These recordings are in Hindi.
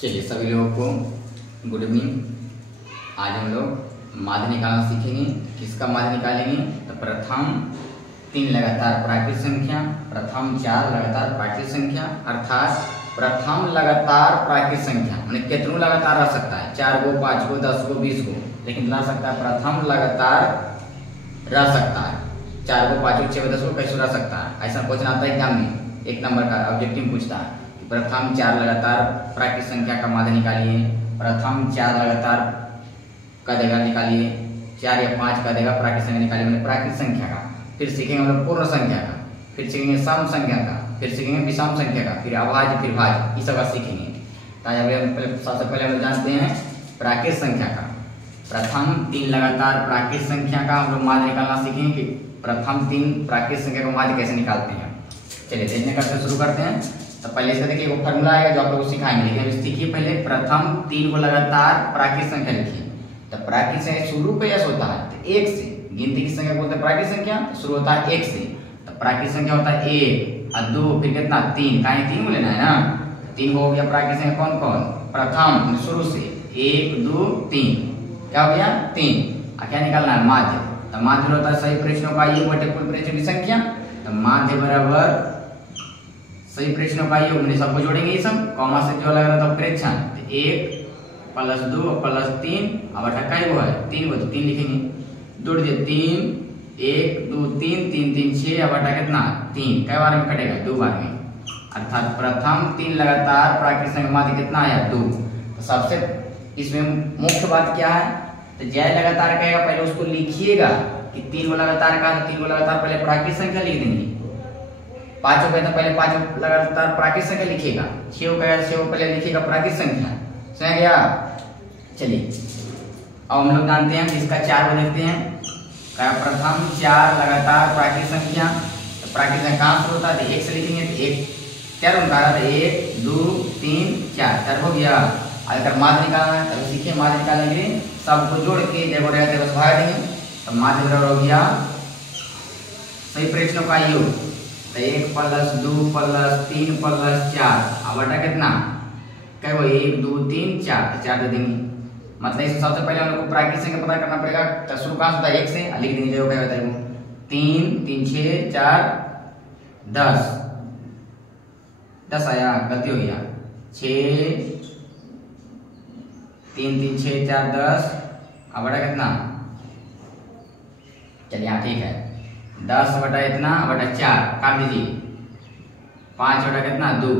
चलिए सभी लोगों को गुड इवनिंग। आज हम लोग माध्य निकालना सीखेंगे। किसका माध्य निकालेंगे? तो प्रथम 3 लगातार प्राकृत संख्या, प्रथम 4 लगातार प्राकृत संख्या, अर्थात प्रथम लगातार प्राकृत संख्या मैंने कितनों लगातार रह सकता है, 4 गो, 5 गो, 10 गो, 20 गो, लेकिन रह सकता है प्रथम लगातार रह सकता है 4 गो, 5 गो, 6 गो, 10 गो कैसे रह सकता है। ऐसा क्वेश्चन आता है एग्जाम में, 1 नंबर का ऑब्जेक्टिव पूछता है। प्रथम 4 लगातार प्राकृत संख्या का माध्य निकालिए, प्रथम 4 लगातार का जगह निकालिए, 4 या 5 का जगह प्राकृत संख्या निकालिए, मैंने प्राकृत संख्या का। फिर सीखेंगे हम लोग पूर्ण संख्या का, फिर सीखेंगे सम संख्या का, फिर सीखेंगे विषम संख्या का, फिर अभाज्य, फिर भाज्य, ये सब सीखेंगे। सबसे पहले हम लोग जानते हैं प्राकृत संख्या का। प्रथम 3 लगातार प्राकृत संख्या का हम लोग माध्य निकालना सीखेंगे कि प्रथम 3 प्राकृत संख्या का माध्य कैसे निकालते हैं। चलिए देखने का शुरू करते हैं। तो पहले इसका देखिए वो फॉर्मूला आएगा जो आप लोग को सिखाएंगे, लेकिन सीखिए पहले प्रथम 3 को लगातार प्राकृत संख्या लिखिए। तो प्राकृत संख्या शुरू पे यस होता है तो 1 से, गिनती की संख्या बोलते हैं प्राकृत संख्या, शुरू होता है 1 से। तो प्राकृत संख्या होता है 1 और 2, फिर कितना 3, कहीं 3 को लेना है ना। 3 हो गया प्राकृत संख्या कौन कौन? प्रथम शुरू से 1 2 3, क्या हो गया 3। और क्या निकालना है? माध्य। तो माध्य होता है सही प्रश्नों का योग बटे कुल प्रश्नों की संख्या। तो माध्य बराबर सही प्रश्नों का योग, मैंने सबको जोड़ेंगे ये सब, कॉमा से जो लग रहा था प्रेक्षण। तो 1 + 2 + 3 अब अटका ही वो है 3 को, तो 3 लिखेंगे, जोड़ दिए 3 1 2 3 3 3 6, अब अटका कितना 3, कई बार में कटेगा 2 बार में, अर्थात प्रथम 3 लगातार प्राकृत संख्या माध्य कितना आया 2। तो सबसे इसमें मुख्य बात क्या है? तो जय लगातार कहेगा पहले उसको लिखिएगा कि 3 को लगातार का, 3 को लगातार पहले प्राकृत संख्या लिख देंगे। 5 को कहता पहले 5 लगातार प्राकृत संख्या लिखिएगा, 6 को कहेगा 6 को पहले लिखिएगा प्राकृत संख्या। समझ गया? चलिए अब हम लोग जानते हैं इसका 4 को देखते हैं। क्या प्रथम 4 लगातार प्राकृत संख्या, तो प्राकृत संख्या कहाँ शुरू होता है? 1 से लिखेंगे तो 1 क्या उनका 1 2 3 4 हो गया। अगर माध्य निकालना है तो सीखिए, माध्य निकालने के लिए सबको जोड़ के देखो रहते बस भाग देंगे। तो माध्य बराबर हो गया सही प्रश्नों का योग। तो 1 + 2 + 3 + 4, अब बटा कितना क्या वो 1 2 3 4, तो 4 दे देंगे। मतलब इसमें सबसे पहले हम लोग को प्राकृत संख्या पता करना पड़ेगा। तो शुरू कहाँ से होता है 1 से, लिख देंगे जो क्या होता है वो 3 3 6 4 10 आया, गलती हो गया 6 3 3 6 4 10, अब बटा कितना, चलिए हाँ ठीक है 10 बटा इतना बटा 4 काट दीजिए, 5 बटा कितना 2,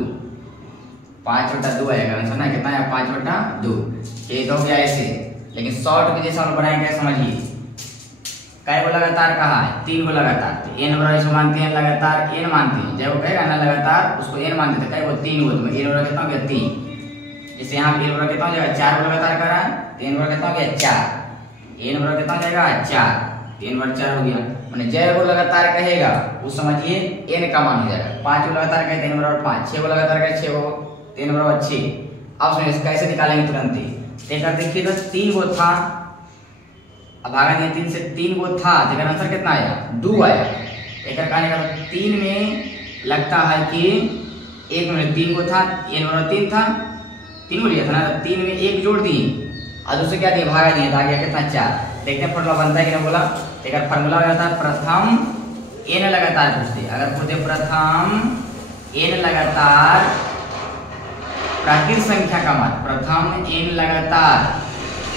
5 बटा 2 आएगा, सुना कितना है 5 बटा 2। ये तो हो गया ऐसे, लेकिन शॉर्ट में जैसे हम बनाएंगे समझिए कै को लगातार कहा है 3 को लगातार। तो n बराबर इसको मानते हैं लगातार, n मानते हैं, जब वो कहेगा ना लगातार उसको n मानते थे, कै वो 3 को, तो n बराबर कितना हो गया 3। जैसे यहाँ n बराबर कितना हो जाएगा 4 को लगातार कर रहा है तो n बराबर कितना हो गया 4, n बराबर कितना हो जाएगा 4, n बराबर 4 हो गया। मैंने जय को लगातार कहेगा वो समझिए n का मान हो जाएगा। 5 को लगातार कहे तो n बराबर 5, 6 को लगातार कहे 6 को, तो n बराबर 6। अब सुनिए कैसे निकालेंगे तुरंत ही। देखिए तो 3 को था, अब भागा दिया 3 से, 3 को था तो आंसर कितना आया 2 आया। एक कहने का 3 में लगता है कि 1 में 3 को था, n बराबर 3 था, 3 को लिया था ना, 3 में 1 जोड़ दिए और दूसरे क्या दिए भागा दिए, तो आ गया कितना 4। देखते हैं फॉर्मूला बनता है कि नहीं बोला। एक फॉर्मूला हो जाता है प्रथम n लगातार पूछते, अगर पूछते प्रथम n लगातार प्राकृत संख्या का मान, प्रथम n लगातार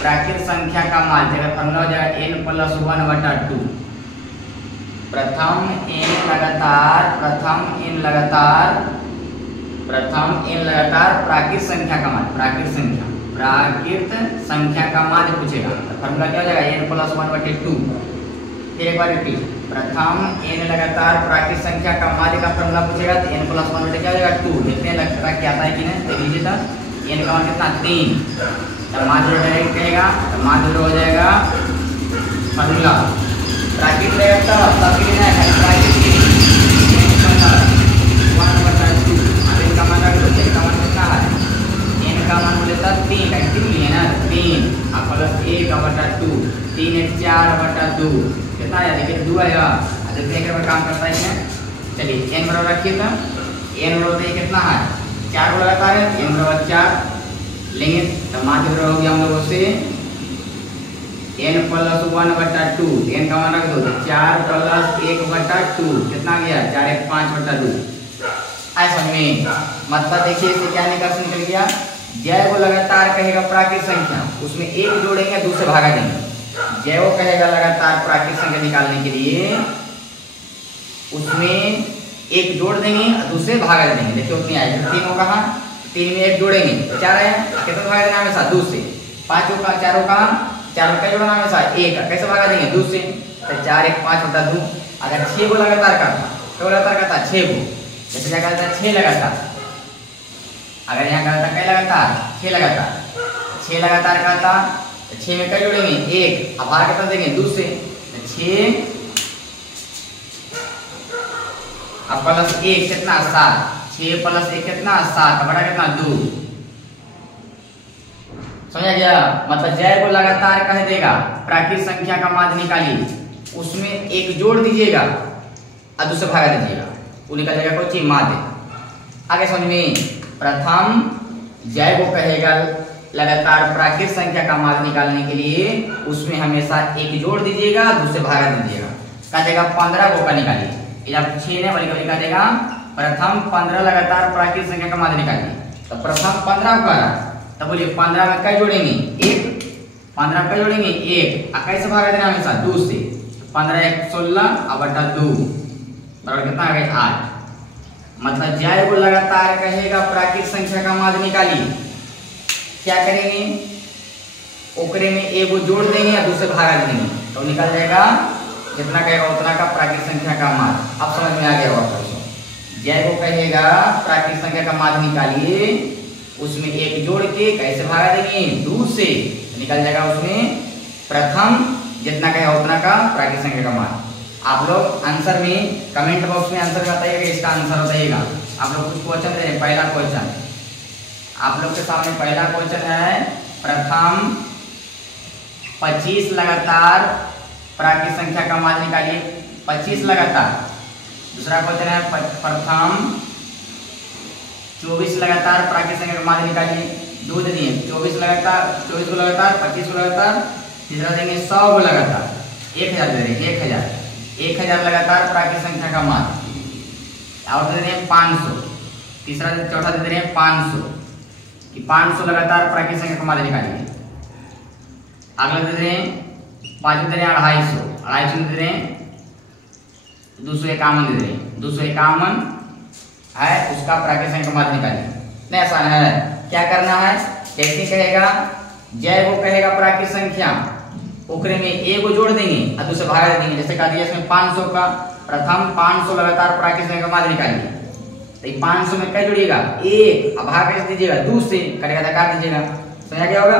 प्राकृत संख्या का मान, अगर फॉर्मूला हो जाएगा n + 1/2। प्रथम n लगातार प्राकृत संख्या का मान, प्राकृत संख्या का मान पूछेगा। तो फॉर्मूला क्या हो जाएगा n + 1/2। फिर एक बार रिपीट, प्रथम n लगातार प्राकृत संख्या का माध्य का फॉर्मूला पूछेगा तो n + 1/2 क्या हो जाएगा 2। देखते हैं लगता क्या आता है कि नहीं, देख लीजिए सर। n का मान कितना 3, तो माध्य डायरेक्ट कहेगा तो माध्य हो जाएगा फॉर्मूला प्राकृत रहेगा तब के लिए है प्राकृत 1/2। अब इनका मान रख दो, n का मान कितना है, n का मान बोले तो 3 का 3 लिए ना 3 और + 1/2, 3 × 4/2 कितना आया, देखिए 2 आएगा। देखते हैं एक काम करता है इसमें। चलिए n बराबर रखिए, तो n बराबर कितना है 4 को लगातार है, n बराबर 4 लेंगे तो माध्य हो गया हम लोगों से n+1/2। n का मान रख दो तो 4 + 1/2 कितना गया 4 × 1 = 5/2। ऐसा में मतलब देखिए इससे क्या निष्कर्ष निकल गया, जय को लगातार कहेगा प्राकृत संख्या, उसमें एक जोड़ेंगे दूसरे भागा देंगे। जय को कहेगा लगातार प्राकृत संख्या निकालने के लिए उसमें एक जोड़ देंगे और दूसरे भागा देंगे। देखिए उतनी आएगी, 3 को कहा 3 में 1 जोड़ेंगे 4 आया, कितना भागा देना हमेशा 2 से। 5 का 4 का 4 का जोड़ना हमेशा 1 का, कैसे भागा देंगे 2 से। तो 4 × 1 = 5/2। अगर 6 को लगातार करता तो लगातार करता 6 को, जैसे क्या करता है 6 लगातार, अगर यहाँ करता क्या लगातार 6 लगातार, 6 लगातार करता तो 6 में क्या जोड़ेंगे 1, अब भाग कितना देंगे 2 से। 6 अब +1 कितना 7, 6 + 1 कितना 7, बड़ा कितना 2। समझा गया, मतलब जय को लगातार कह देगा प्राकृत संख्या का माध्य निकालिए, उसमें एक जोड़ दीजिएगा और दूसरे भागा दीजिएगा, वो निकल जाएगा कौन सी माध्य। आगे समझ में, प्रथम जय को कहेगा लगातार प्राकृत संख्या का माध्य निकालने के लिए उसमें हमेशा एक जोड़ दीजिएगा दूसरे भागा दीजिएगा। कह देगा 15 को का निकालिए, जब 6 ने वाली कह देगा प्रथम 15 लगातार प्राकृत संख्या का माध्य निकालिए। तो प्रथम 15 को करा, तो बोलिए 15 में क्या जोड़ेंगे 1, 15 में क्या जोड़ेंगे 1, कैसे भागा देना हमेशा 2 से। 15 × 1 = 16/2 बराबर कितना आ गया 8। मतलब जय को लगातार कहेगा प्राकृत संख्या का माध्य निकालिए, क्या करेंगे ओकरे में एक जोड़ देंगे या दूसरे भागा देंगे, तो निकल जाएगा जितना कहेगा उतना का प्राकृत संख्या का माध्य। अब समझ में आ गया होगा। जय को कहेगा प्राकृत संख्या का माध्य निकालिए, उसमें एक जोड़ के कैसे भागा देंगे 2 से, निकल जाएगा उसमें प्रथम जितना कहेगा उतना का प्राकृत संख्या का माध्य। आप लोग आंसर में कमेंट बॉक्स में आंसर बताइएगा, इसका आंसर बताइएगा। आप लोग कुछ क्वेश्चन दे रहे हैं। पहला क्वेश्चन आप लोग के सामने पहला क्वेश्चन है, प्रथम 25 लगातार प्राकृत संख्या का माध्य निकालिए, 25 लगातार। दूसरा क्वेश्चन है प्रथम 24 लगातार प्राकृत संख्या का माध्य निकालिए, 2 दे दिए 24 लगातार, 24 को लगातार, 25 को लगातार। तीसरा देंगे 100 को लगातार, 1000 दे रहे हैं 1000 लगातार प्राकृत संख्या का माध्य। और दे रहे हैं 500, तीसरा चौथा दे रहे हैं 500 कि 500 लगातार प्राकृत संख्या का माध्य निकालिए। अगला दे रहे हैं 5 दे रहे हैं 250 दे रहे हैं 251 दे रहे हैं 251 है उसका प्राकृत संख्या का माध्य निकालिए। नहीं आसान है, क्या करना है जैसे कहेगा जय को कहेगा प्राकृत संख्या, ओकरे में एक को जोड़ देंगे और दूसरे भागा दे देंगे। जैसे कहा दिया इसमें 500 का, प्रथम 500 लगातार प्राकृत संख्या का माध्य निकालिए, तो 500 में क्या जोड़िएगा 1, अब भाग कैसे दीजिएगा 2 से, कटेगा तो काट दीजिएगा। समझा क्या होगा,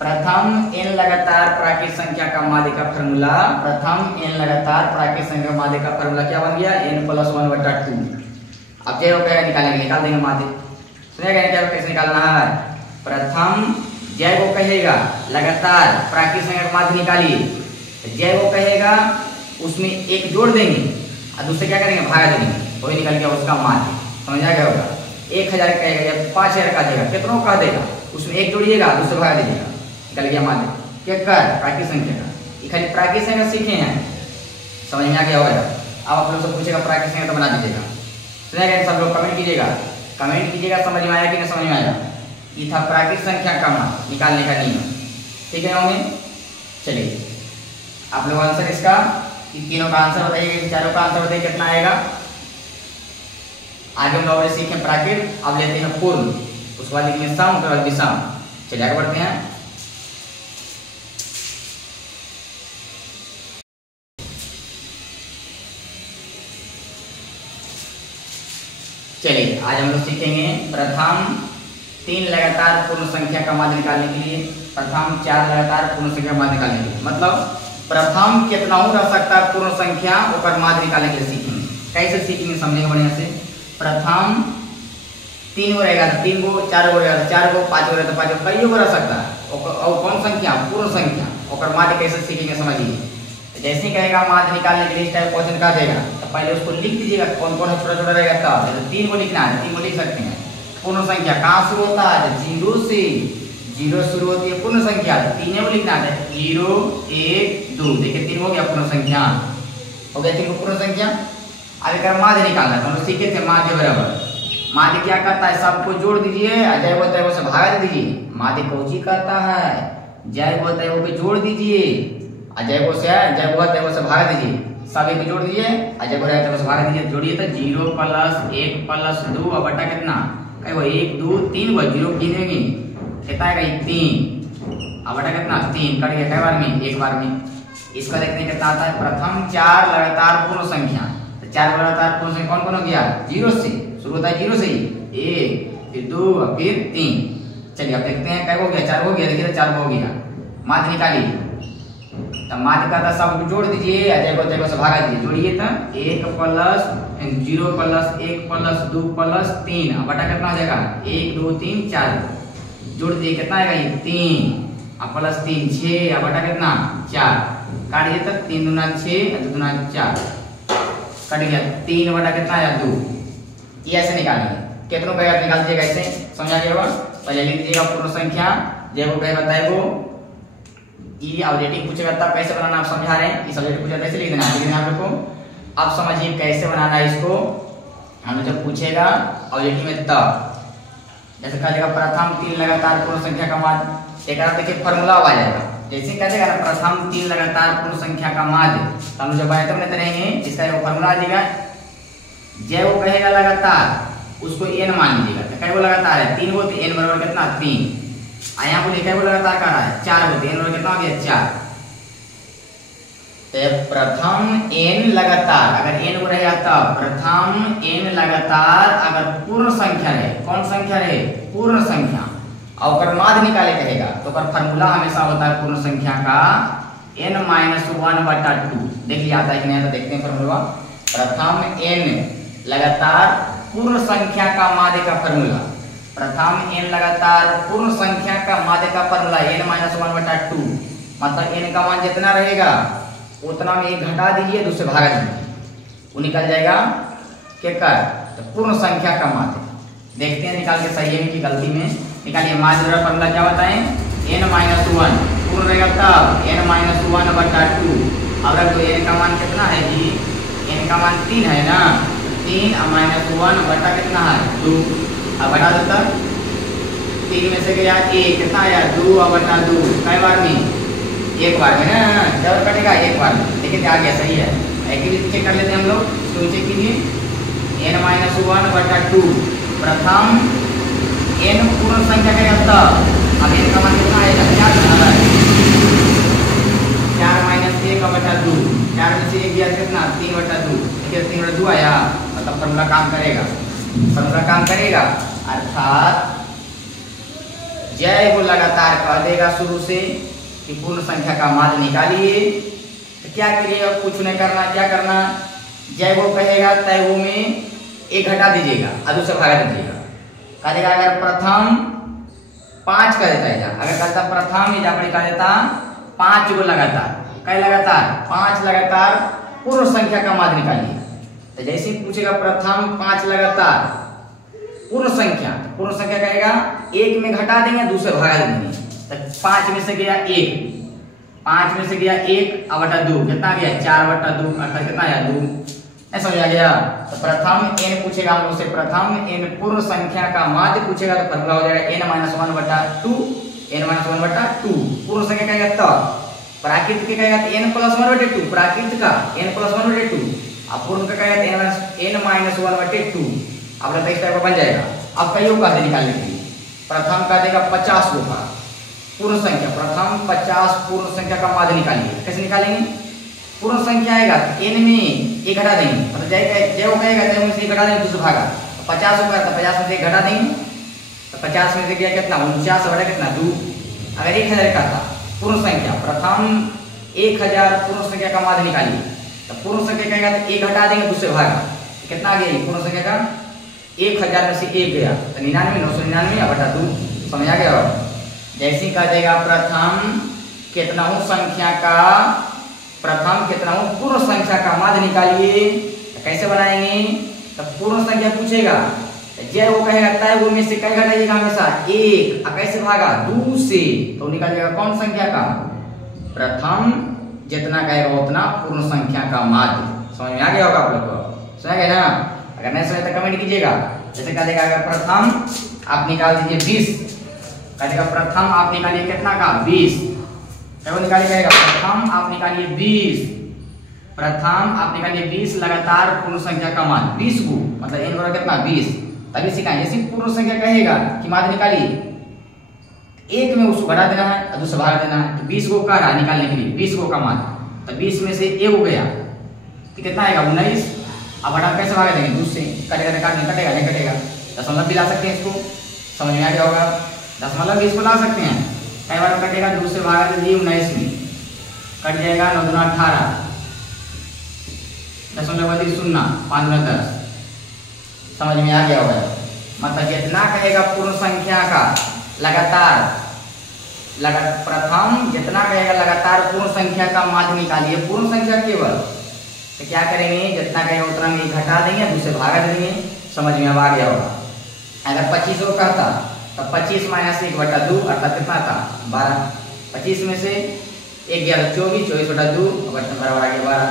प्रथम n लगातार प्राकृत संख्या का माध्य का फार्मूला, प्रथम n लगातार प्राकृत संख्या का माध्य का फार्मूला क्या बन गया n+1/2। अब जय को कहेगा निकालेंगे, निकाल देंगे माध्य। सुनिएगा क्या कैसे निकालना है, प्रथम जय को कहेगा लगातार प्राकृत संख्या का माध्य निकालिए, जय को कहेगा उसमें एक जोड़ देंगे और दूसरे क्या करेंगे भागा देंगे, वही निकल गया उसका माध्य। समझा गया होगा। 1000 कहेगा या 5000 का देगा, कितनों का देगा उसमें एक जोड़िएगा दूसरे भागा दीजिएगा, निकल गया माध्य। क्या कर प्राकृत संख्या का, ये खाली प्राकृत संख्या सीखे हैं, समझ में आ गया होगा। अब आप लोग से पूछेगा प्राकृत संख्या तो बना दीजिएगा। सुनिएगा सब लोग कमेंट कीजिएगा समझ में आया कि नहीं समझ में आया। ये था प्राकृत संख्या का मान निकालने का नियम, ठीक है होंगे। चलिए आप लोग आंसर इसका तीनों का आंसर बताइए, चारों का आंसर बताइए कितना आएगा। आगे हम लोग सीखे प्राकृत, अब लेते हैं पूर्ण, उसके बाद लिखेंगे सम, उसके बाद विषम। चलिए आगे बढ़ते हैं। चलिए आज हम लोग सीखेंगे प्रथम 3 लगातार पूर्ण संख्या का माध्य निकालने के लिए, प्रथम 4 लगातार पूर्ण संख्या का माध्य निकालने के लिए। मतलब प्रथम कितना रह सकता है पूर्ण संख्या और माध्य निकालने के लिए सीखेंगे। कैसे सीखेंगे समझेंगे बढ़िया से। प्रथम 3 को रहेगा तो 3 को, 4 को रहेगा तो 4 को, 5 को रहेगा तो 5 को, कई को रह सकता है। और कौन संख्या पूर्ण संख्या और माध्य कैसे सीखेंगे समझिए। जैसे ही कहेगा माध्य निकालने के लिए इस टाइप क्वेश्चन का देगा तो पहले उसको लिख दीजिएगा कौन कौन छोटा छोटा रहेगा। तब 3 को लिखना है 3 को लिख सकते हैं, पूर्ण संख्या कहाँ शुरू होता है? जीरो से। जीरो शुरू होती है पूर्ण संख्या, तीन को लिखना है 0 1 2। देखिए 3 हो गया पूर्ण संख्या, हो गया 3 को पूर्ण संख्या। अब एक माध्य निकालना है, हम लोग सीखे थे माध्य बराबर। माध्य क्या करता है? सबको जोड़ दीजिए, अजय को तय से भागा दीजिए। माध्य कौची करता है? जय को तय को जोड़ दीजिए, अजय को से जय को तय से भागा दीजिए, सभी को जोड़ दीजिए, अजय को तय से भागा दीजिए। जोड़िए तो 0 + 1 + 2 अब बटा कितना? कहीं वो 1 2 3 वो 0 गिनेंगे कितना आएगा? 3 अब बटा कितना? 3 कट गया कई बार में? एक बार में। इसका देखते कितना आता है? प्रथम 4 लगातार पूर्ण संख्या, तो 4 लगातार पूर्ण संख्या कौन कौन हो गया? 0 से शुरू होता है, 0 से ही 1 फिर 2 फिर 3। चलिए अब देखते हैं क्या हो गया? 4 हो गया, देखिए तो 4 हो गया। माध्य निकालिए, तो माध्य का था सब जोड़ दीजिए, अजय को तय से भागा दीजिए। जोड़िए तो 1 + 0 + 1 + 2 + 3 अब बटा कितना हो जाएगा? 1 2 3 4 जोड़ दिए कितना आएगा? ये 3 अब +3 6 अब बटा कितना? 4 काटिए तो 3 दूना 6 2 दूना 4 कट गया। 3 बटा कितना आया? 2। ये ऐसे निकालेंगे, कितनों का निकाल दीजिएगा, ऐसे समझा गया होगा। पहले लिख दीजिएगा पूर्ण संख्या, जब वो कहे बताए वो ये ऑब्जेक्टिव पूछेगा तब कैसे बनाना आप समझा रहे हैं। इस ऑब्जेक्टिव पूछा ऐसे लिख देना है आपको। अब समझिए कैसे बनाना है इसको, हमें जब पूछेगा ऑब्जेक्टिव में तब जैसे कह देगा प्रथम 3 लगातार पूर्ण संख्या का माध्य, एक देखिए फॉर्मूला आ जाएगा। जैसे कह देगा ना प्रथम 3 लगातार पूर्ण संख्या का माध्य, तो हम जब बनाते बनाते रहेंगे इसका एक फॉर्मूला आ जाएगा। जय वो कहेगा लगातार उसको n मान लीजिएगा, तो कै वो लगातार है? 3 को, तो n बराबर कितना? 3। यहाँ को लिखा है वो लगातार कर रहा है 4 को, तो n बराबर कितना हो गया? 4। तो प्रथम n लगातार, अगर n को रहेगा तब प्रथम n लगातार अगर पूर्ण संख्या रहे, कौन संख्या रहे? पूर्ण संख्या, और माध्य निकाले कहेगा तो फॉर्मूला हमेशा होता है पूर्ण संख्या का n - 1/2। देखिए आता है कि नहीं, तो देखते हैं फॉर्मूला। प्रथम n लगातार पूर्ण संख्या का माध्य का फॉर्मूला, प्रथम n लगातार पूर्ण संख्या का माध्य का फॉर्मूला n - 1/2। मतलब n का मान जितना रहेगा उतना में 1 घटा दीजिए, दूसरे भागा दीजिए, वो निकल जाएगा क्या कर? तो पूर्ण संख्या का माध्य। देखते हैं निकाल के सही है कि गलती में। निकालिए माध्य का फॉर्मूला क्या बताएं? n - 1 पूर्ण रहेगा तब n - 1/2। अब रख दो, n का मान कितना है जी? n का मान 3 है ना, 3 - 1 बटा कितना है? 2। अब बटा दो तब 3 में से गया 1 कितना आया? 2/2 कई बार में? एक बार में ना, जब कटेगा एक बार में। देखिए आ गया सही है, एक चेक कर लेते हैं हम लोग, तो चेक कीजिए n - 1/2 प्रथम n पूर्ण संख्या का तब अब n का मान कितना आएगा? 4 बराबर 4 - 1/2, 4 में से 1 गया कितना? 3/2। देखिए 3/2 आया, मतलब फॉर्मूला काम करेगा, फॉर्मूला काम करेगा। अर्थात जय वो लगातार कह देगा शुरू से कि पूर्ण संख्या का माध्य निकालिए, तो क्या करिएगा? कुछ नहीं करना, क्या करना? जय वो कहेगा तय वो में 1 घटा दीजिएगा और दूसरा भागा दीजिएगा। कह देगा अगर प्रथम 5 कर देता है, अगर कहता प्रथम इजा पर कह देता 5 को लगातार, कई लगातार? 5 लगातार पूर्ण संख्या का माध्य निकालिए। तो जैसे ही पूछेगा प्रथम 5 लगातार पूर्ण संख्या, तो पूर्ण संख्या कहेगा 1 में घटा देंगे, दूसरे भागा देंगे। तो 5 में से गया 1, 5 में से गया 1/2 कितना गया? 4/2 अर्थात कितना आया? 2। ऐसा समझ आ गया। तो प्रथम n पूछेगा हम लोग से, प्रथम n पूर्ण संख्या का माध्य पूछेगा तो फॉर्मूला हो जाएगा n - 1/2, n - 1/2 पूर्ण संख्या कहेगा तब, प्राकृत के कहेगा n + 1/2, प्राकृत का n + 1/2, अब पूर्ण का कहेगा n - 1/2। अब लगता है इस टाइप का बन जाएगा। अब कईयों का निकालने के लिए प्रथम का देगा 50 को का पूर्ण संख्या, प्रथम 50 पूर्ण संख्या का माध्य निकालिए। कैसे निकालेंगे? पूर्ण संख्या आएगा n में 1 घटा देंगे, मतलब जय वो कहेगा जय में से 1 घटा देंगे, दूसरा भागा। तो 50 होगा तो 50 में से 1 घटा देंगे, तो 50 में से गया कितना? 49 बटा कितना? 2। अगर 1000 का था पूर्ण संख्या, प्रथम 1000 पूर्ण संख्या का माध्य निकालिए, तो पूर्ण संख्या कहेगा तो 1 घटा देंगे, दूसरे भागा। कितना आ गया पूर्ण संख्या का? 1000 में से 1 गया तो 99, 999/2। समझ आ गया? जैसे कह देगा प्रथम कितना संख्या का, प्रथम कितना पूर्ण संख्या का माध्य निकालिए, तो कैसे बनाएंगे? तो पूर्ण संख्या पूछेगा, तो जय वो कहेगा तय वो में से कई घटाइएगा हमेशा एक। कैसे भागा 2 से, तो निकल जाएगा कौन संख्या का प्रथम, जितना कहेगा उतना पूर्ण संख्या का माध्य। समझ में आ गया होगा आप लोग को, समझ गए ना? अगर नहीं समझे तो कमेंट कीजिएगा। जैसे कह देगा अगर प्रथम आप निकाल दीजिए 20, कह देगा प्रथम आप निकालिए कितना का 20, क्या निकालिएगा प्रथम आप निकालिए 20, प्रथम आप निकालिए 20 लगातार पूर्ण संख्या का मान 20 को, मतलब n बराबर कितना 20। तभी सिखाएंगे जैसे पूर्ण संख्या कहेगा कि माध्य निकालिए, एक में उसको घटा देना है और दूसरा भाग देना है। तो 20 को कह रहा है निकालने के लिए 20 को का मान, तो 20 में से ए हो गया तो कितना आएगा 19। अब घटा कैसे भाग देंगे 2 से, कटेगा कटेगा नहीं कटेगा। दशमलव भी ला सकते हैं, इसको समझ में आ गया होगा। दशमलव भी इसको ला सकते हैं, कई बार कटेगा 2 से भाग दीजिए 19 में कट जाएगा 9 दूना 18, दशमलव वाली 0 5 दूना 10। समझ में आ गया होगा। मतलब जितना कहेगा पूर्ण संख्या का लगातार प्रथम जितना कहेगा लगातार पूर्ण संख्या का माध्य निकालिए, पूर्ण संख्या केवल, तो क्या करेंगे जितना कहेगा उतना में घटा देंगे, दूसरे भागा देंगे। समझ में अब आ गया होगा। अगर 25 को कहता तो 25 माइनस 1 बटा 2 अर्थात कितना था 12। 25 में से 1 11 24, 24 बटा 2 बराबर आ गया 12।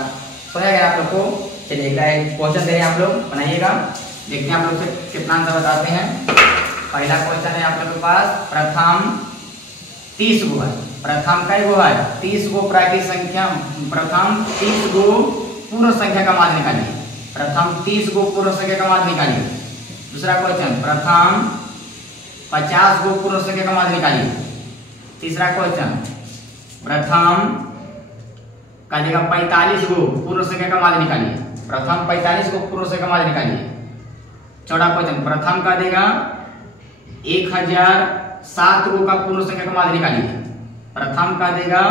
समझ गया आप लोग को। चलिए एक क्वेश्चन दे रहे हैं, आप लोग बनाइएगा, देखते हैं आप लोग से कितना आंसर बताते हैं। पहला क्वेश्चन है आप लोग के पास, प्रथम 30 गो है, प्रथम कई गो है 30 गो प्राकृतिक संख्या, प्रथम 30 गो पूर्ण संख्या का माध्य निकालिए, प्रथम 30 गो पूर्ण संख्या का माध्य निकालिए। दूसरा क्वेश्चन, प्रथम 50 गो पूर्ण संख्या का माध्य निकालिए। तीसरा क्वेश्चन, प्रथम का देगा 45 गो पूर्ण संख्या का माध्य निकालिए, प्रथम 45 गो पूर्ण संख्या का माध्य निकालिए। चौथा क्वेश्चन, प्रथम का देगा 1007 गो का पूर्ण संख्या का माध्य निकालिए, प्रथम का देगा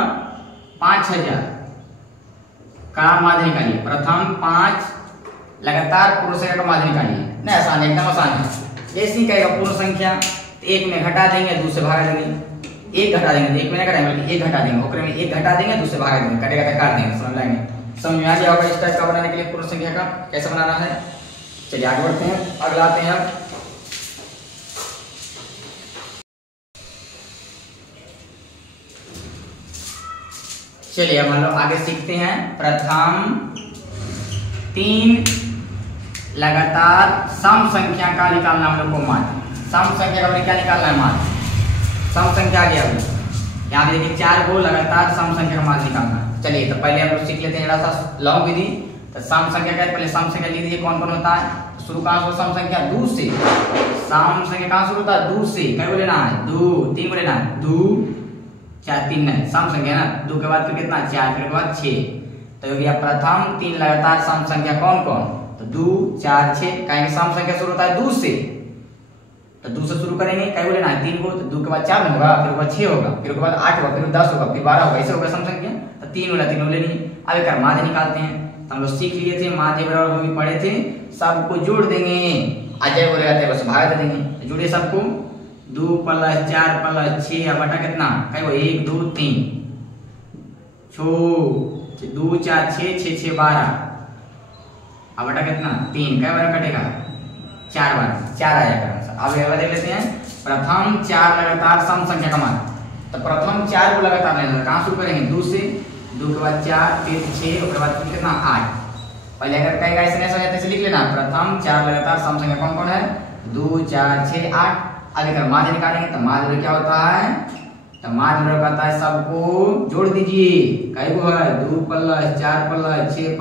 5000 का माध्य निकालिए, प्रथम 5 लगातार पूर्ण संख्या का माध्य निकालिए। नहीं आसान है, एकदम आसान है। जैसे ही कहेगा पूर्ण संख्या तो एक में घटा देंगे, दूसरे भाग देंगे, एक घटा देंगे, एक में नहीं घटाएंगे बल्कि एक घटा देंगे, ओकरे में एक घटा देंगे, दूसरे भाग देंगे, कटेगा तो काट देंगे। समझ लाएंगे, समझ में आ गया होगा इस टाइप का बनाने के लिए पूर्ण संख्या का कैसे बनाना है। चलिए आगे बढ़ते हैं, अगला आते हैं। चलिए मान लो आगे सीखते हैं। प्रथम 3 लगातार सम संख्या का निकालना हम लोग को माध्य। सम संख्या का क्या निकालना है माध्य, सम संख्या आ गया। यहाँ पे देखिए 4 गो लगातार सम संख्या का माध्य निकालना। चलिए तो पहले हम लोग सीख लेते हैं थोड़ा सा लॉन्ग विधि। तो सम संख्या का पहले सम संख्या लिख दीजिए कौन कौन होता है। शुरू कहाँ से सम संख्या 2 से, सम संख्या कहाँ शुरू होता है 2 से। क्या को लेना है 2, 3 को लेना है 2 4 3 नहीं सम संख्या ना, 2 के बाद फिर कितना 4, फिर के बाद 6। तो हो गया प्रथम 3 लगातार सम संख्या कौन कौन, तो 2 4 6। कहेंगे सम संख्या शुरू होता है 2 से, तो 2 से शुरू करेंगे। क्या को लेना है 3 को, तो 2 के बाद 4 होगा, फिर के बाद 6 होगा, फिर के बाद 8 होगा, फिर 10 होगा, फिर 12 होगा, ऐसे होगा सम संख्या। तो 3 वाला 3 लेनी। अब एक माध्य निकालते हैं। तो हम लोग सीख लिए थे माध्य बराबर हम भी पढ़े थे, सबको जोड़ देंगे, अजय बोलेगा तो बस भाग दे देंगे। जोड़िए सबको, 2 + 4 + 6 बटा कितना क्या 1 2 3 2 4 6 6 6 12 अब बटा कितना 3। क्या बार कटेगा 4 बार, 4 आएगा। अब अगला देख लेते हैं। प्रथम 4 लगातार सम संख्या का मान। तो प्रथम 4 को लगातार लेना, कहाँ शुरू करेंगे 2 से, 2 के बाद 4 फिर 6 और बाद कितना 8। पहले अगर कहेगा ऐसे नहीं समझते लिख लेना। प्रथम 4 लगातार सम संख्या कौन कौन है 2 4 6 8। अब अगर माध्य निकालेंगे तो माध्य क्या होता है, तो माध्य कहता है सबको जोड़ दीजिए। कई गो है 2 + 4 + 6 +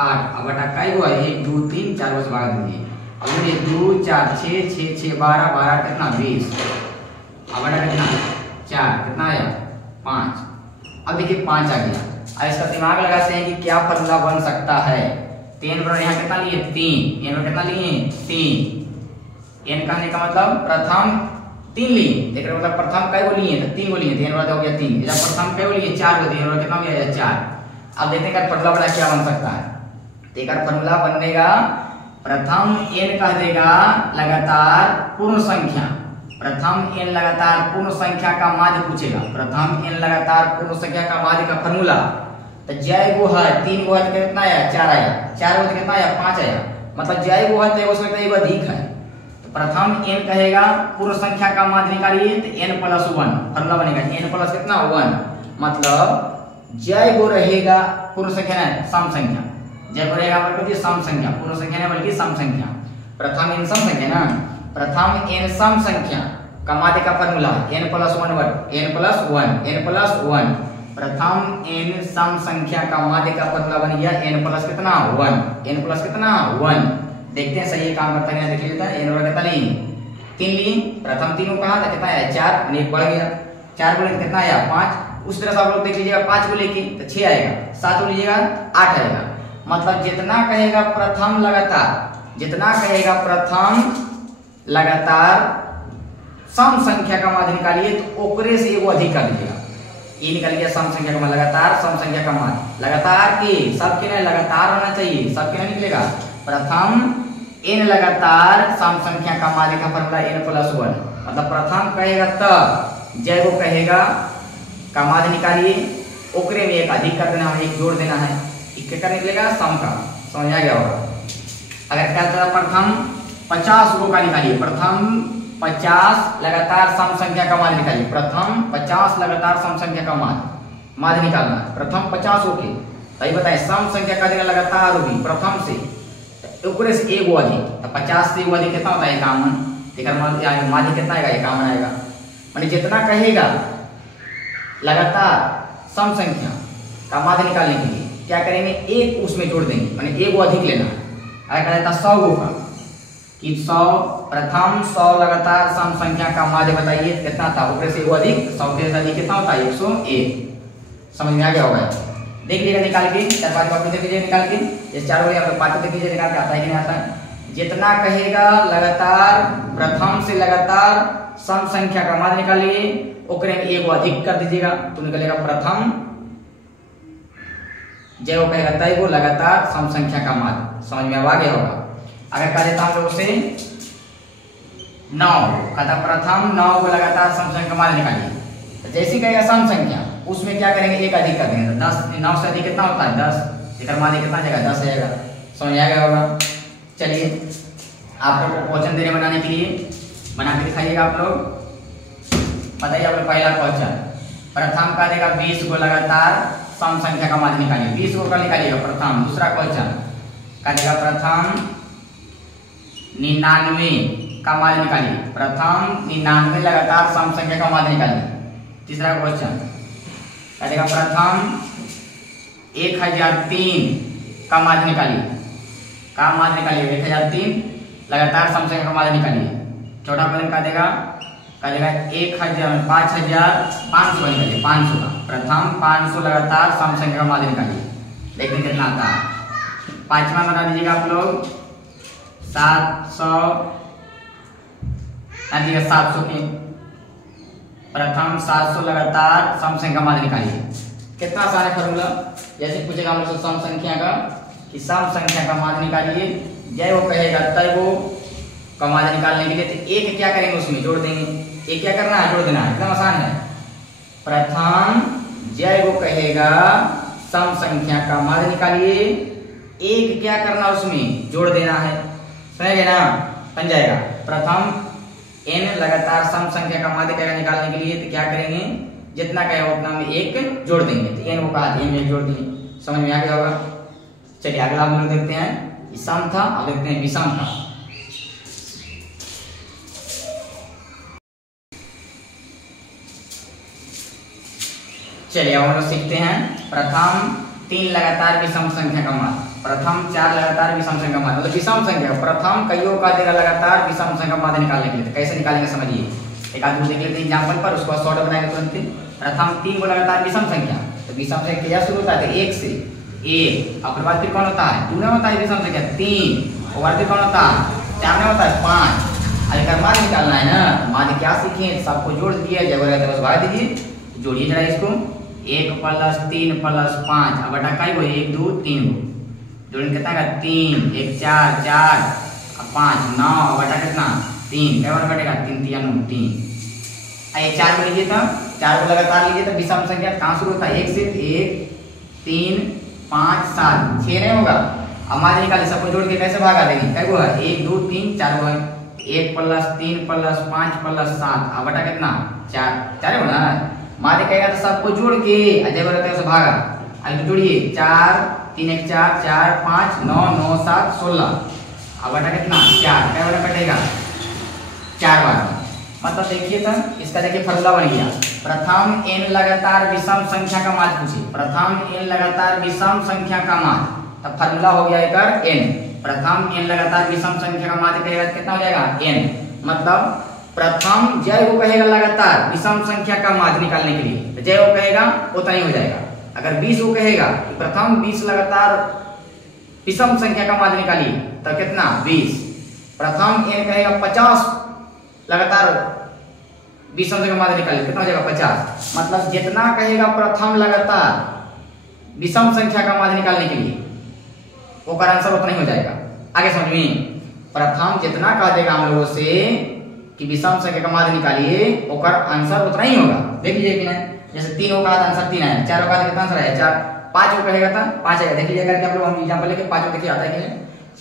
8 अब बटा कई गो है 1 2 3 4 से भाग दीजिए। अब ये 2 4 6 6 6 12 12 कितना 20 अब बटा कितना 4 कितना आया 5। अब देखिए 5 आ गया। अब इसका दिमाग लगाते हैं कि क्या फॉर्मूला बन सकता है। n बराबर यहाँ कितना लिए 3, n बराबर कितना लिए 3। n कहने का मतलब प्रथम 3 लिए, देख रहे मतलब प्रथम कई गो लिए तो 3 गो लिए, n बराबर हो गया 3। जब प्रथम कई गो लिए 4 गो, n बराबर कितना हो गया 4। अब देखते हैं फॉर्मूला बना क्या बन सकता है। तो एक फॉर्मूला बनेगा, प्रथम n कह देगा लगातार पूर्ण संख्या, प्रथम n लगातार पूर्ण संख्या का माध्य पूछेगा। प्रथम n लगातार पूर्ण संख्या का माध्य का फॉर्मूला, तो जय गो है 3 गो है तो कितना आया 4 आया, 4 गो तो कितना आया 5 आया। मतलब जय गो है तो उसमें एक अधिक है। तो प्रथम n कहेगा पूर्ण संख्या का माध्य निकालिए तो n प्लस 1 फॉर्मूला बनेगा n प्लस कितना 1, मतलब जय गो रहेगा पूर्ण संख्या है सम संख्या, जय गो रहेगा मतलब सम संख्या, पूर्ण संख्या नहीं बल्कि सम संख्या। प्रथम n सम संख्या ना, प्रथम n सम संख्या का माध्य का formula n plus 1 n plus 1 प्रथम n सम संख्या का माध्य का फॉर्मूला बन गया n प्लस कितना 1। देखते हैं सही काम करता है, देख लेते हैं n बराबर कितना नहीं 3 लिए, प्रथम 3 को कहा था कितना आया 4, यानी 1 बढ़ गया, 4 को लेके कितना आया 5। उस तरह से आप लोग देख लीजिएगा 5 को लेके तो 6 आएगा, 7 को लीजिएगा 8 आएगा। मतलब जितना कहेगा प्रथम लगातार सम संख्या का माध्य निकालिए तो ओकरे से एगो अधिक कर दीजिएगा। ये निकल गया सम संख्या का माध्य, लगातार सम संख्या का माध्य, लगातार के सबके नहीं लगातार होना चाहिए, सबके नहीं निकलेगा। प्रथम n लगातार सम संख्या का माध्य का फॉर्मूला n प्लस 1, मतलब प्रथम कहेगा तब जय को कहेगा का माध्य निकालिए, ओकरे में एक अधिक कर देना है, एक जोड़ देना है, क्या निकलेगा सम का, समझ आ गया होगा। अगर कहता है प्रथम 50 को का निकालिए, प्रथम 50 लगातार सम संख्या का माध्य निकालिए, प्रथम 50 लगातार सम संख्या का माध्य निकालना है, प्रथम 50 होके सही बताए सम संख्या का जगह लगातार होगी प्रथम से ऊपर से एगो अधिक, तो 50 से एगो अधिक कितना होता है 51, माध्य कितना आएगा 51 आएगा। माने जितना कहेगा लगातार सम संख्या का माध्य निकालने के लिए क्या करेंगे, एक उसमें जोड़ देंगे, माने एगो अधिक लेना है। अगर कहा जाता 100 गो का कि 100 प्रथम 100 लगातार सम संख्या का माध्य बताइए कितना था, ऊपर से एगो अधिक 100 से अधिक कितना होता है 101। समझ में आ गया होगा, देख लीजिएगा निकाल के, 4-5 कॉपी देख लीजिए निकाल के, इस 4 को आप 5 देख लीजिए निकाल के आता है कि नहीं आता है। जितना कहेगा लगातार प्रथम से लगातार सम संख्या का माध्य निकालिए, ओकरे में एगो अधिक कर दीजिएगा तो निकलेगा प्रथम जय वो कहेगा तय वो लगातार सम संख्या का माध्य। समझ में आ गया होगा। अगर कह देता हम लोग से 9 कहता प्रथम 9 को लगातार सम संख्या का माध्य निकालिए, तो जैसे कहेगा सम संख्या उसमें क्या करेंगे एक अधिक कर देंगे, 10 9 से अधिक कितना होता है 10, इधर माध्य कितना जाएगा 10 आएगा। समझ आ गया होगा। चलिए आप लोग को क्वेश्चन देने बनाने के लिए बना के दिखाइएगा आप लोग, बताइए आप लोग पहला क्वेश्चन, प्रथम का देगा 20 को लगातार सम संख्या का माध्य निकालिए, 20 को का निकालिएगा प्रथम। दूसरा क्वेश्चन का देगा प्रथम 99 का माध्य निकालिए, प्रथम 99 लगातार सम संख्या का माध्य निकालिए। तीसरा क्वेश्चन का देगा प्रथम 1003 का माध्य निकालिए, 1003 लगातार सम संख्या का माध्य निकालिए। चौथा क्वेश्चन का देगा 5500 का निकालिए, 500 का प्रथम 500 लगातार सम संख्या का माध्य निकालिए, देखिए कितना आता है। पांचवा बता दीजिएगा आप लोग 700 के प्रथम 700 लगातार सम संख्या का माध्य निकालिए। कितना आसान है फॉर्मूला, जैसे पूछेगा हम लोग सम संख्या का कि सम संख्या का माध्य निकालिए, जय वो कहेगा तय वो का माध्य निकालने के लिए तो एक क्या करेंगे उसमें जोड़ देंगे, एक क्या करना है जोड़ देना है, एकदम आसान है। प्रथम जय वो कहेगा सम संख्या का माध्य निकालिए, एक क्या करना उसमें जोड़ देना है, समझ ना बन जाएगा। प्रथम n लगातार सम संख्या का माध्य कहेगा निकालने के लिए तो क्या करेंगे, जितना कहेगा उतना में एक जोड़ देंगे, तो n को कहा n में जोड़ दिए। समझ में आ गया होगा। चलिए अगला हम लोग देखते हैं, सम था अब देखते हैं विषम था। चलिए अब हम लोग सीखते हैं प्रथम 3 लगातार विषम संख्या का माध्य, प्रथम 4 लगातार विषम संख्या का माध्य, मतलब विषम संख्या प्रथम कईयों का देगा लगातार विषम संख्या का माध्य निकालने के लिए, तो कैसे निकालेंगे समझिए। एक आदमी देख लेते हैं एग्जांपल पर, उसको शॉर्ट बनाएंगे तुरंत। प्रथम 3 को लगातार विषम संख्या, तो विषम संख्या क्या शुरू होता है 1 से, 1 और बाद फिर कौन होता है 2 में होता है विषम संख्या 3 और बाद फिर कौन होता है 4 में होता है 5। अगर माध्य निकालना है ना, माध्य क्या सीखे, सबको जोड़ दिए, जगह रहता है बस भाग दीजिए, जोड़िए जरा इसको, 1 + 3 + 5 अब बटा कई गो 1 2 3 गो जोड़ने कितना का 3 1 4 4 और 5 9 बटा कितना 3 कई बार बटेगा 3 3 3। ये 4 को लीजिए तो 4 को लगातार लीजिए तो विषम संख्या कहाँ शुरू होता है 1 से, 1 3 5 7 6 नहीं होगा। अब माध्य निकालिए, सबको जोड़ के कैसे भागा देंगे, कई गो है 1 2 3 4 गो है, 1 प्लस 3 प्लस 5 प्लस 7 अब बटा कितना 4 4 है ना। माध्य कहेगा तो सबको जोड़ के जब रहता है उसे भागा। अब जोड़िए 4 3 1 4 4 5 9 9 7 16 अब बटा कितना 4 क्या बटा कटेगा 4 बार। मतलब देखिए तो इसका देखिए फॉर्मूला बन गया। प्रथम n लगातार विषम संख्या का मान पूछे, प्रथम n लगातार विषम संख्या का मान, तब फॉर्मूला हो गया एक n। प्रथम n लगातार विषम संख्या का मान कहेगा कितना हो जाएगा n। मतलब प्रथम जय वो कहेगा लगातार विषम संख्या का मान निकालने के लिए, तो जय वो कहेगा उतना ही हो जाएगा। अगर 20 वो कहेगा कि प्रथम 20 लगातार विषम संख्या का मान निकालिए तो कितना 20। प्रथम n कहेगा 50 लगातार विषम संख्या का मान निकालिए कितना हो जाएगा 50। मतलब जितना कहेगा प्रथम लगातार विषम संख्या का मान निकालने के लिए वो का आंसर उतना ही हो जाएगा। आगे समझ में, प्रथम जितना कह देगा हम लोगों से कि विषम संख्या का मान निकालिए वो का आंसर उतना ही होगा। देख लीजिए कि नहीं, जैसे 3 होगा तो आंसर 3 आया, 4 होगा तो कितना आंसर आया 4, 5 को कहेगा था 5 आएगा। देख लीजिए करके आप लोग हम एग्जांपल लेके 5 देखिए आता है कि नहीं,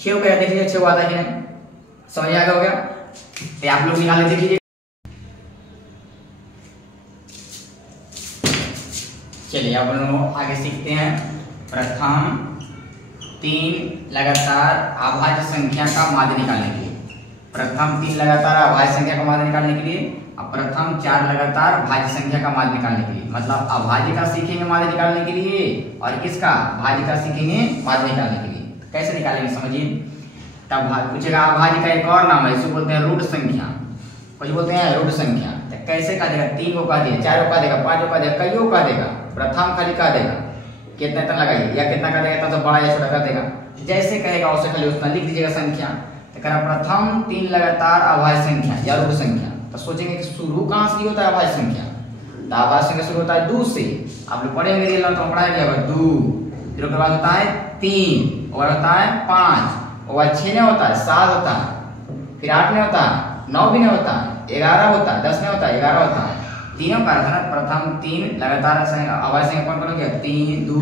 6 को कहेगा देख लीजिए 6 आता है कि नहीं, समझ आ गया हो गया। तो आप लोग निकाल देख लीजिए। चलिए अब लोग आगे सीखते हैं। प्रथम 3 लगातार अभाज्य संख्या का माध्य निकालने के लिए, प्रथम 3 लगातार अभाज्य संख्या का माध्य निकालने के लिए, अब प्रथम 4 लगातार भाज्य संख्या का माध्य निकालने के लिए। मतलब अभाज्य का सीखेंगे माध्य निकालने के लिए और किसका भाज्य का सीखेंगे माध्य निकालने के लिए। तो कैसे निकालेंगे समझिए। तब पूछेगा अभाज्य का एक और नाम है, इसको बोलते हैं रूट संख्या, कुछ बोलते हैं रूट संख्या। तो कैसे कह देगा 3 को कह दिया, 4 को कह देगा, 5 को कह देगा, कईयों को कह देगा, प्रथम खाली कह देगा कितना इतना लगाइए या कितना कर देगा तो बड़ा या छोटा कर देगा, जैसे कहेगा उससे खाली उतना लिख दीजिएगा संख्या। तो कह रहा प्रथम 3 लगातार अभाज्य संख्या या रूट संख्या। तो सोचेंगे कि शुरू कहाँ से होता है अभाज्य संख्या, तो अभाज्य संख्या शुरू होता है 2 से। आप लोग पढ़ेंगे तो पढ़ाया गया 2, फिर उसके बाद होता है 3 और होता है 5 और 6 नहीं होता है 7 होता है, फिर 8 नहीं होता है, 9 भी नहीं होता है, 11 होता है, 10 नहीं होता है, 11 होता है। तीनों का था ना, प्रथम 3 लगातार अभाज्य संख्या कौन कौन हो गया 3 2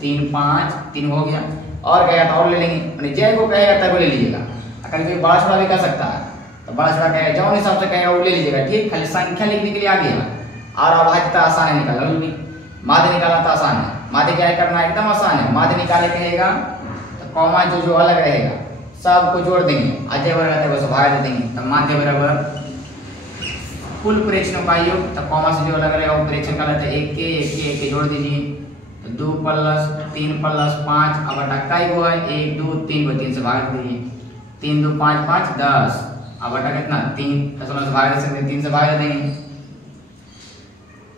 3 5 3 हो गया। और कहेगा तो और ले लेंगे, जय को कहेगा तब ले लीजिएगा। अगर कोई बड़ा छोटा भी कर सकता है तो बड़ा छोटा कहेगा जो हिसाब से कहेगा वो ले लीजिएगा, ठीक। खाली संख्या लिखने के लिए आ गया और अभाज्य आसान है निकालना, माध्य निकालना तो आसान है। माध्य क्या करना एकदम आसान है। माध्य निकाले कहेगा तो कॉमा जो अलग रहेगा सबको जोड़ देंगे, अजय बराबर बस भाग दे देंगे, तो माध्य बराबर कुल प्रेक्षणों का योग, तो कॉमा से जो अलग रहेगा वो प्रेक्षण का लेते हैं 1 के जोड़ दीजिए, तो 2 प्लस 3 प्लस 5 अब बटा कई वो है 1 2 3 को 3 से भाग दीजिए, 3 2 5 5 10 अब बटा कितना 3 दशमलव से भाग दे सकते 3 से भाग देंगे।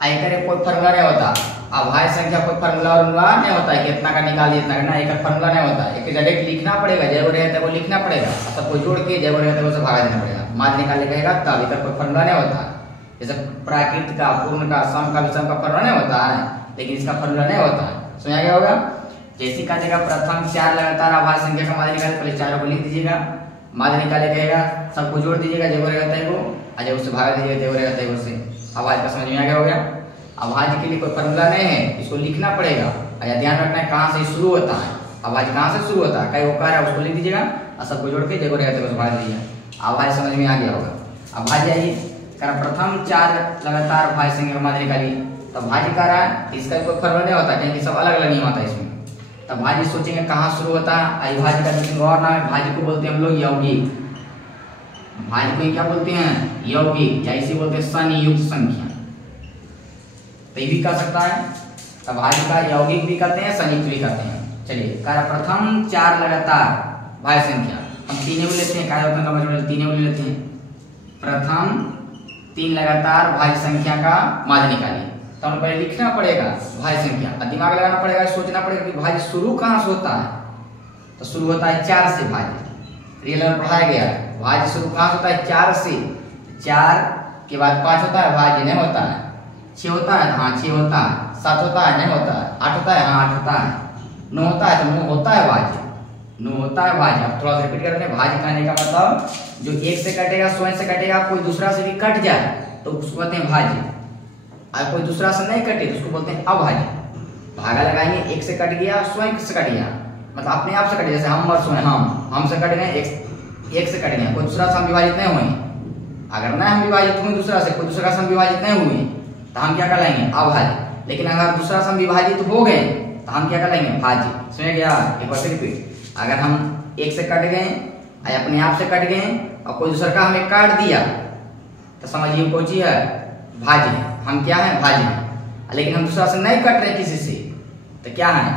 आई करे कोई फॉर्मूला नहीं होता, अभाज्य संख्या कोई फॉर्मूला नहीं होता है कि इतना का निकालिए इतना का, ना एक फॉर्मूला नहीं होता है, एक डायरेक्ट लिखना पड़ेगा, जब रहता है वो लिखना पड़ेगा, सबको जोड़ के जब रहता है उसे भागा देना पड़ेगा। माध्य निकालने कहेगा तब इधर कोई फॉर्मूला नहीं होता। जैसे प्राकृत का पूर्ण का सम का विषम का फॉर्मूला नहीं होता है, लेकिन इसका फॉर्मूला नहीं होता है। समझ आ गया होगा। जैसे कहा जाएगा प्रथम 4 लगातार अभाज्य संख्या का माध्य निकाले, पहले 4 को लिख दीजिएगा, माध्य निकाले कहेगा सबको जोड़ दीजिएगा, जब रहता है वो जब उससे भागा दीजिएगा, जब रहता है उससे। अभाज्य का समझ में आ गया हो गया। अभाज्य के लिए कोई फॉर्मूला नहीं है, इसको लिखना पड़ेगा। अच्छा ध्यान रखना है कहाँ से शुरू होता है, अभाज्य कहाँ से शुरू होता है, कई वो कार्य है उसको लिख दीजिएगा और सबको जोड़ के जब रहता है उसको भाग दीजिएगा। अभाज्य समझ में आ गया होगा। अभाज्य आइए कारण प्रथम 4 लगातार अभाज्य संख्या का माध्य निकालिए, तो भाज्य का रहा है इसका कोई फॉर्मूला नहीं होता क्योंकि सब अलग अलग नहीं होता इसमें। तो भाज्य सोचेंगे कहाँ शुरू होता है, अविभाज्य का दूसरा और नाम है, भाज्य को बोलते हैं हम लोग यौगिक। भाज्य को क्या बोलते हैं यौगिक, या इसे बोलते हैं संयुक्त संख्या, तो ये भी कह सकता है। तो भाज्य का यौगिक भी कहते हैं संयुक्त भी कहते हैं। चलिए कारण प्रथम 4 लगातार भाज्य संख्या, हम 3 को लेते हैं, क्या होता है 3 को लेते हैं। प्रथम 3 लगातार भाज्य संख्या का माध्य निकालिए, तो हमें पहले लिखना पड़ेगा भाज्य संख्या, दिमाग लगाना पड़ेगा, सोचना पड़ेगा कि भाज्य शुरू कहाँ से होता है, तो शुरू होता है 4 से। भाज्य रियल में पढ़ाया गया है, भाज्य शुरू कहाँ से होता है 4 से। 4 के बाद 5 होता है, भाज्य नहीं होता है। 6 होता है, हाँ 6 होता है। 7 होता है, नहीं होता है। 8 होता है, हाँ 8 होता है। 9 होता है, तो 9 होता है भाज्य, 9 होता है भाज्य। अब थोड़ा सा रिपीट करते हैं, भाज्य कहने का मतलब जो 1 से कटेगा, स्वयं से कटेगा, कोई दूसरा से भी कट जाए तो उसको कहते हैं भाज्य, और कोई दूसरा से नहीं कटे तो उसको बोलते हैं अभाज्य। भागा लगाएंगे, 1 से कट गया, स्वयं से कट गया, मतलब अपने आप से कट, जैसे हम और स्वयं, हम से कट गए, एक से कट गए, कोई दूसरा से हम विभाजित नहीं हुए। अगर ना हम विभाजित हुए दूसरा से, कोई दूसरा से हम विभाजित नहीं हुए तो हम क्या कहलाएंगे? अभाज्य। लेकिन अगर दूसरा से हम विभाजित हो गए तो हम क्या कहलाएंगे? भाज्य। समझ गया? एक बार फिर रिपीट, अगर हम एक से कट गए, अपने आप से कट गए और कोई दूसरा का हमें काट दिया तो समझिए कौन चीज है? भाज्य है। हम क्या है? भाज्य है। लेकिन हम दूसरा से नहीं कट रहे किसी से तो क्या है?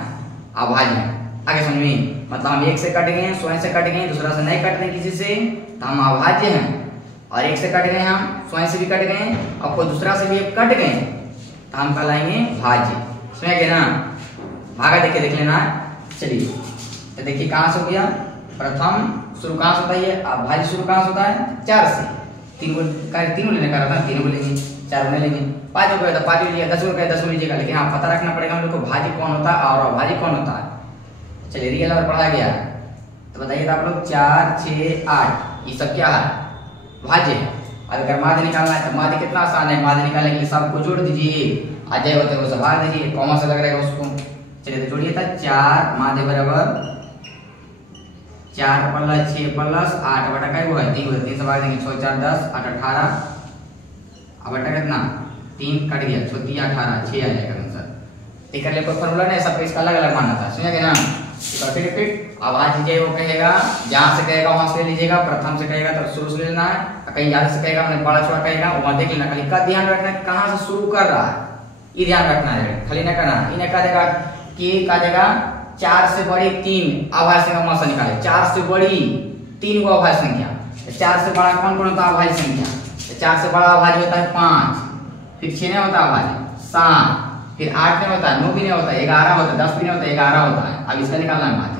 अभाज्य है। आगे समझ में? मतलब हम एक से कट गए, स्वयं से कट गए, दूसरा से नहीं कट रहे किसी से तो हम अभाज्य हैं। और एक से कट गए, हम स्वयं से भी कट गए और कोई दूसरा से भी कट गए तो हम कहलाएंगे भाज्य। समझ गए ना? भागा देख लेना। चलिए तो देखिए कहाँ से हो गया? प्रथम शुरू कहाँ से होता है? अभाज्य शुरू कहाँ से होता है? 4 से। 3 को लेने का रहता है, 3 को लेंगे, 4 को लेंगे, 5 को कहता 5 लीजिएगा, 10 को कहता 10 को लीजिएगा। लेकिन हाँ पता रखना पड़ेगा हम लोग को भाज्य कौन होता है और अभाज्य कौन होता है। चलिए रियल और पढ़ा गया तो बताइए आप लोग 4, 6, 8 ये सब क्या है? भाज्य है। अगर माध्य निकालना है तो माध्य कितना आसान है। माध्य निकालने के लिए सबको जोड़ दीजिए, अजय होते वो सब भाग दीजिए, कॉमा से लग रहेगा उसको। चलिए तो जोड़िए था 4 माध्य बराबर 4 + 6 + 8 बटा का वो है 3 से भाग देंगे, 6 4 10 8 18 अब बटा कितना? 3 कट गया, 6 3 18 6 आ जाएगा आंसर। ठीक है, कोई फॉर्मूला नहीं, सबको इसका अलग अलग मानना था। समझे ना? तो फिर रिपीट, अभाज्य वो कहेगा जहां से कहेगा वहां से ले लीजिएगा, प्रथम से कहेगा तो शुरू से लेना है, कहीं ज्यादा से कहेगा मैंने बड़ा छोटा कहेगा वहां देख लेना। खाली का ध्यान रखना है कहां से शुरू कर रहा है, ये ध्यान रखना है। खाली ना करना इन्हें कहा जाएगा कि का जगह 4 से बड़ी 3 अभाज्य संख्या वहां से निकाले। 4 से बड़ी 3 को अभाज्य संख्या, 4 से बड़ा कौन कौन होता है? अभाज्य संख्या। 4 से बड़ा अभाज्य होता है 5, फिर 6 नहीं होता अभाज्य, 7, फिर 8 नहीं होता, 9 भी नहीं होता, 11 होता है, 10 भी नहीं होता, 11 होता है। अब इसका निकालना है माध्य।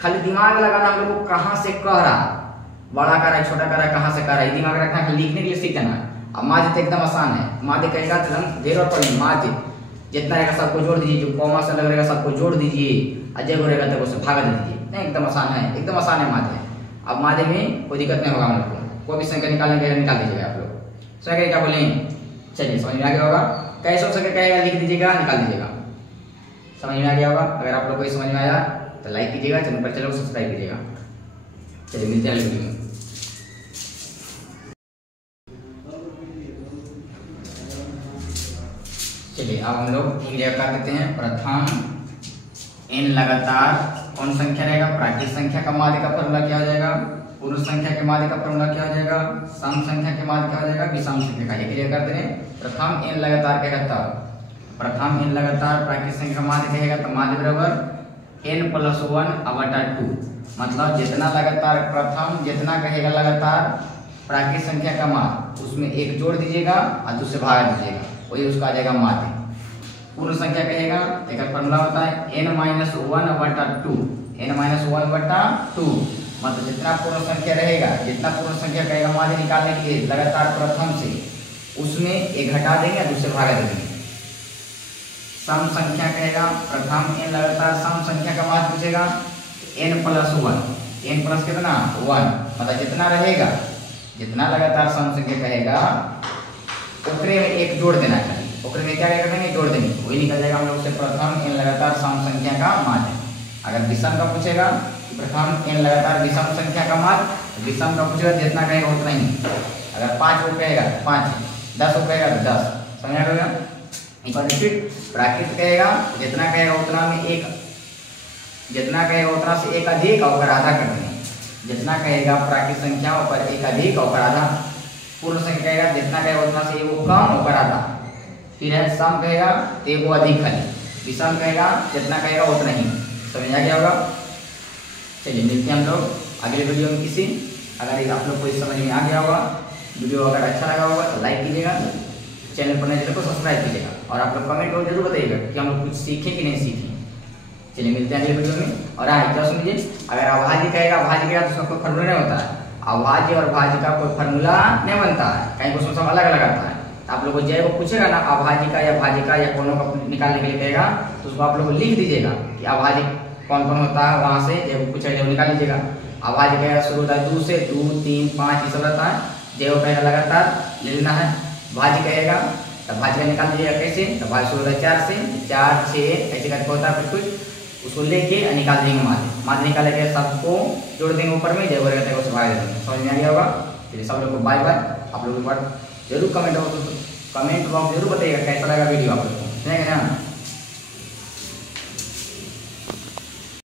खाली दिमाग लगाना हम लोग को कहां से कह रहा, बड़ा कर रहा है छोटा कर रहा है कहां से कर रहा है, दिमाग रखना है। लिखने के लिए सीख जाना। अब माध्य तो एकदम आसान है। माध्य कहेगा तो हम देर और पढ़ेंगे। माध्य जितना रहेगा सबको जोड़ दीजिए, जो कॉमा से लग रहेगा सबको जोड़ दीजिए, अजय को रहेगा तो उसे भागा दीजिए। नहीं एकदम आसान है, एकदम आसान है माध्य। अब माध्य में कोई दिक्कत नहीं होगा हम लोग को, कोई भी संख्या निकालने के निकाल दीजिएगा आप लोग। समझ गए क्या बोले? चलिए समझ में आ गया होगा। कैसे हो सके कहेगा लिख दीजिएगा, निकाल दीजिएगा। समझ में आ गया होगा। अगर आप लोग को समझ में आया तो लाइक कीजिएगा, चैनल पर चलो सब्सक्राइब कीजिएगा। चलिए मिलते हैं वीडियो में। चलिए अब हम लोग क्लियर कर देते हैं। प्रथम n लगातार कौन संख्या रहेगा? प्राकृत संख्या का माध्य का फॉर्मूला क्या हो जाएगा? पूर्ण संख्या के माध्य का फॉर्मूला क्या हो जाएगा? सम संख्या के माध्य क्या हो जाएगा? विषम संख्या का। ये क्लियर कर दे। प्रथम n लगातार क्या कहता है? प्रथम n लगातार प्राकृत संख्या का माध्य कहेगा तो माध्य बराबर n + 1/2। मतलब जितना लगातार प्रथम जितना कहेगा लगातार प्राकृत संख्या का माध्य उसमें 1 जोड़ दीजिएगा और 2 से भाग दीजिएगा, वही उसका आ जाएगा माध्य। पूर्ण संख्या कहेगा एक फॉर्मूला होता है n - 1/2। n - 1/2 मतलब जितना पूर्ण संख्या रहेगा, जितना पूर्ण संख्या कहेगा माध्य निकालने के लिए लगातार प्रथम से उसमें 1 घटा देंगे और 2 से भाग देंगे। सम संख्या कहेगा प्रथम n लगातार सम संख्या का माध्य पूछेगा n + 1। n प्लस कितना? 1 मतलब जितना रहेगा, जितना लगातार सम संख्या कहेगा ओकरे में 1 जोड़ देना है। ओकरे में क्या करेंगे? जोड़ देंगे, वही निकल जाएगा हम लोग से प्रथम n लगातार सम संख्या का माध्य। अगर विषम का पूछेगा प्रथम n लगातार विषम संख्या का माध्य, विषम का पूछेगा जितना कहेगा उतना ही। अगर 5 को कहेगा 5, 10 को कहेगा तो 10। समझ आ गया? एक बार रिपीट, प्राकृत कहेगा जितना कहेगा उतना में 1, जितना कहेगा उतना से 1 अधिक और आधा कर देंगे। जितना कहेगा प्राकृत संख्या ऊपर 1 अधिक और आधा। पूर्ण संख्या कहेगा जितना कहेगा उतना से 1 कम और आधा। फिर है सम कहेगा 1 अधिक खाली। विषम कहेगा जितना कहेगा उतना ही। समझ आ गया होगा? चलिए मिलते हैं हम लोग अगले वीडियो में किसी। अगर आप लोग को इस समझ में आ गया होगा, वीडियो अगर अच्छा लगा होगा तो लाइक कीजिएगा, चैनल पर नए चैनल को सब्सक्राइब कीजिएगा और आप लोग कमेंट और जरूर बताइएगा कि हम लोग कुछ सीखे कि नहीं सीखे। चलिए मिलते हैं अगले वीडियो में। और हाँ क्या समझिए, अगर अभाज्य कहेगा अभाज्य कहेगा तो उसका कोई फॉर्मूला नहीं होता है। अभाज्य और भाज्य का कोई फॉर्मूला नहीं बनता है, कहीं क्वेश्चन सब अलग अलग आता है। आप लोग को जय वो पूछेगा ना अभाज्य का या भाज्य का या कोनो का निकालने के लिए कहेगा तो उसको आप लोग लिख दीजिएगा कि अभाज्य कौन कौन होता है, वहां से जब पूछेगा जब निकाल लीजिएगा। अभाज्य कहेगा शुरू होता है 2 से, 2 3 5 ये सब रहता है। जय वो कहेगा लगातार ले लेना है। भाज्य कहेगा तो भाज्य का निकाल दीजिएगा कैसे? तो भाज्य शुरू होता है 4 से, 4 6 ऐसे करके होता है कुछ उसको लेके निकाल देंगे माध्य। माध्य निकालेंगे, सबको जोड़ देंगे ऊपर में, जय वर्ग को भाग देंगे। समझ में आ गया होगा। चलिए सब लोग को बाय बाय। आप लोग एक बार जरूर कमेंट बॉक्स जरूर बताइएगा कैसा लगा वीडियो आप लोग को, ठीक है ना।